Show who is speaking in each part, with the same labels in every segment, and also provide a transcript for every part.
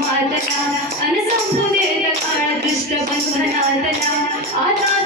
Speaker 1: मातला अन संपू दे काळ दुष्ट बंधनातला आता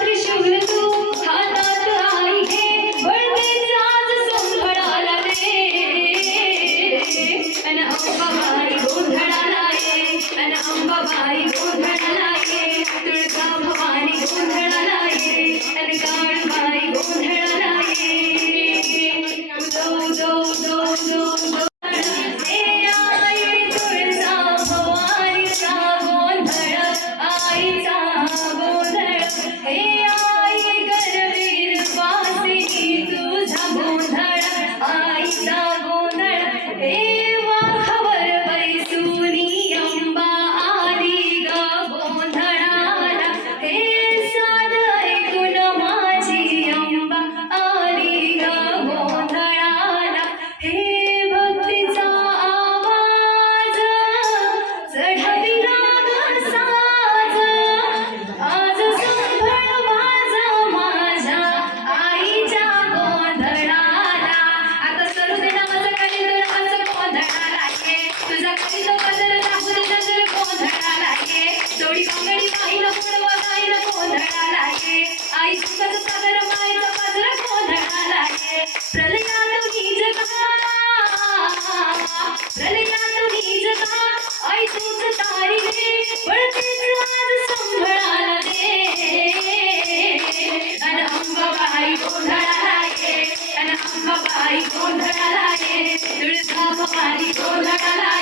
Speaker 1: கோந்தடலாயே துர்கா பவானி கோந்தடலாயே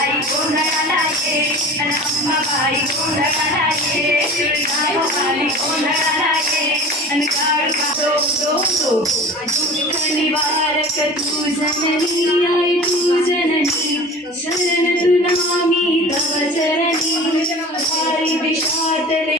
Speaker 1: ಬಾಯಿ ಕೊಂದಗಳಾಯೇ ನನ್ನ ಅಮ್ಮ ಬಾಯಿ ಕೊಂದಗಳಾಯೇ ನಾನು ಬಾಯಿ ಕೊಂದಗಳಾಯೇ ನನ್ನ ಕಾಳು ಕಾದೋ ದೋಸೋ ನಿವಾರಕ ತೂ ಜನನಿ ಆಯ್ ತೂ ಜನನಿ ಶರಣ ತುನಾಮಿ ತವ ಚರಣಿ ಸಾರಿ ವಿಷಾದನೆ